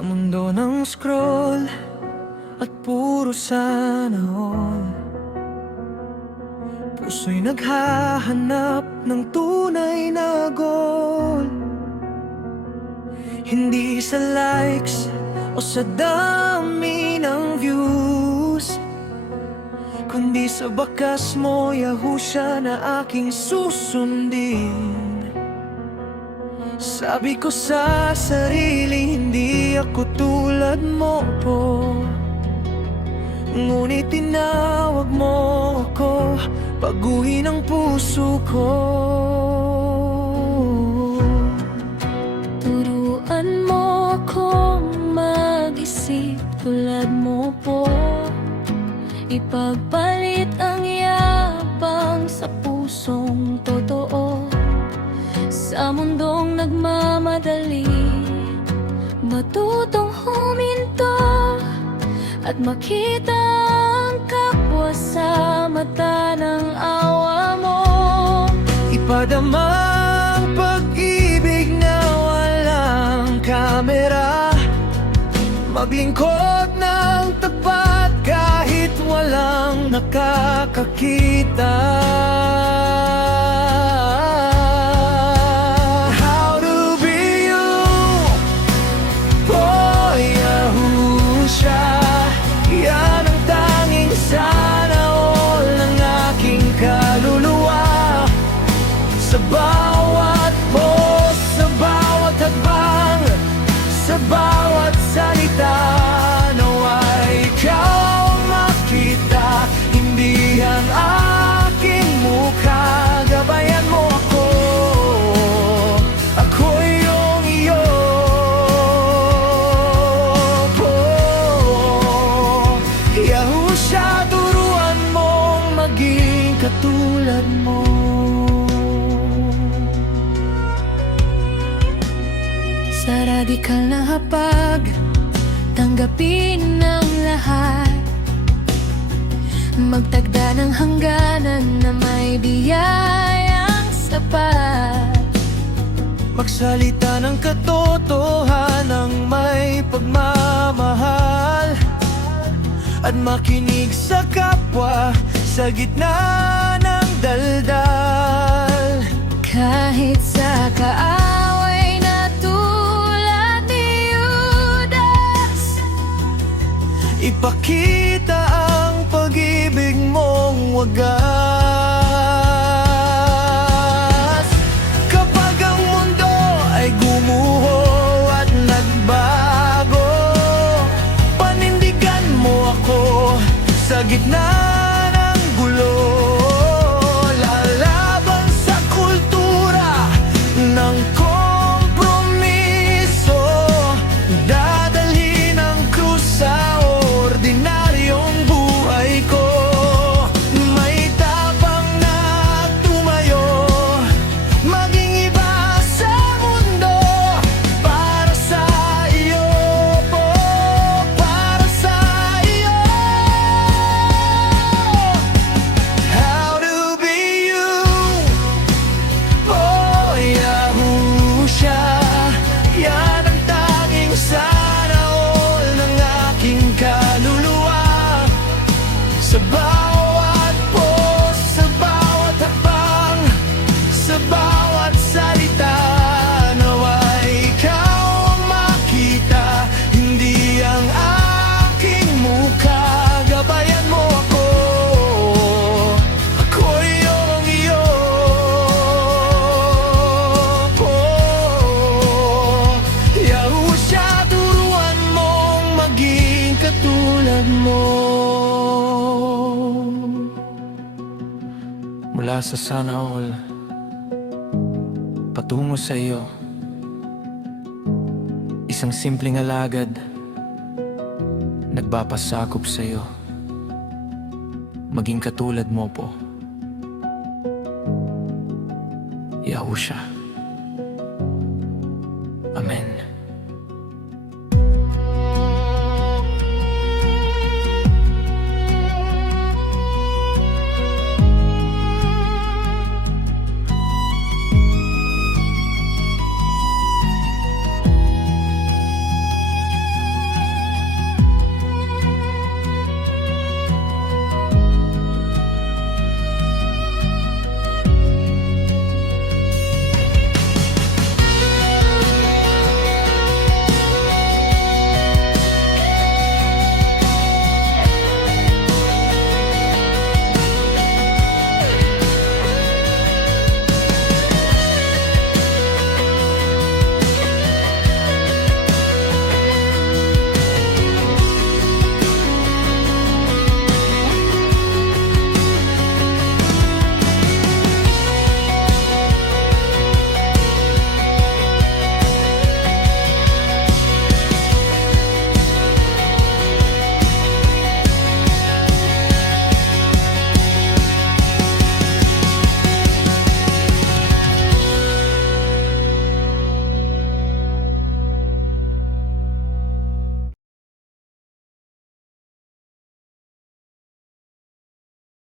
Sa mundo ng scroll at puro sana all, puso'y naghahanap ng tunay na goal. Hindi sa likes o sa dami ng views, kundi sa bakas mo, Yahusha, na aking susundin. Sabi ko sa sarili, hindi ako tulad mo po, ngunit tinawag mo ako, baguhin ang puso ko. Turuan mo akong mag-isip tulad mo po, ipagpalit ang yabang sa pusong totoo. Sa mundong nagmamadali, matutong huminto at makita ang kapwa sa mata ng awa mo. Ipadama ang pag-ibig na walang kamera, maglingkod ng tapat kahit walang nakakakita. Sa bawat post, sa bawat hakbang, sa bawat salita, nawa'y ikaw ang makita, hindi ang aking mukha. Gabayan mo ako, ako'y iyong iyo po. Yahusha, turuan mong maging katulad mo. Sa radikal na hapag, tanggapin ang lahat, magtagda ng hangganan na may biyayang sapat. Magsalita ng katotohanan, may pagmamahal, at makinig sa kapwa sa gitna ng daldal. Kahit sa kaaway na tulad ni Judas, ipakita ang pag-ibig mong wagas. Kapag ang mundo ay gumuho at nagbago, panindigan mo ako sa gitna ng gulo. Lalaban sa kultura ng kompromiso, dadalhin ang krus sa ordinaryong buhay ko. May tapang na tumayo, maging iba sa mundo, para sa iyo po, para sa iyo. How to be you, oh Yahusha, yan ang tanging sana all ng aking kaluluwa. Sa bawat post, sa bawat hakbang, sa bawat salita, nawa'y ikaw ang makita, hindi ang aking mukha. Gabayan mo ako, ako'y iyong iyo po. Yahusha, turuan mong maging katulad mo. Mula sa sana all patungo sa iyo, isang simpleng alagad nagpapasakop sa iyo, maging katulad mo po, Yahusha.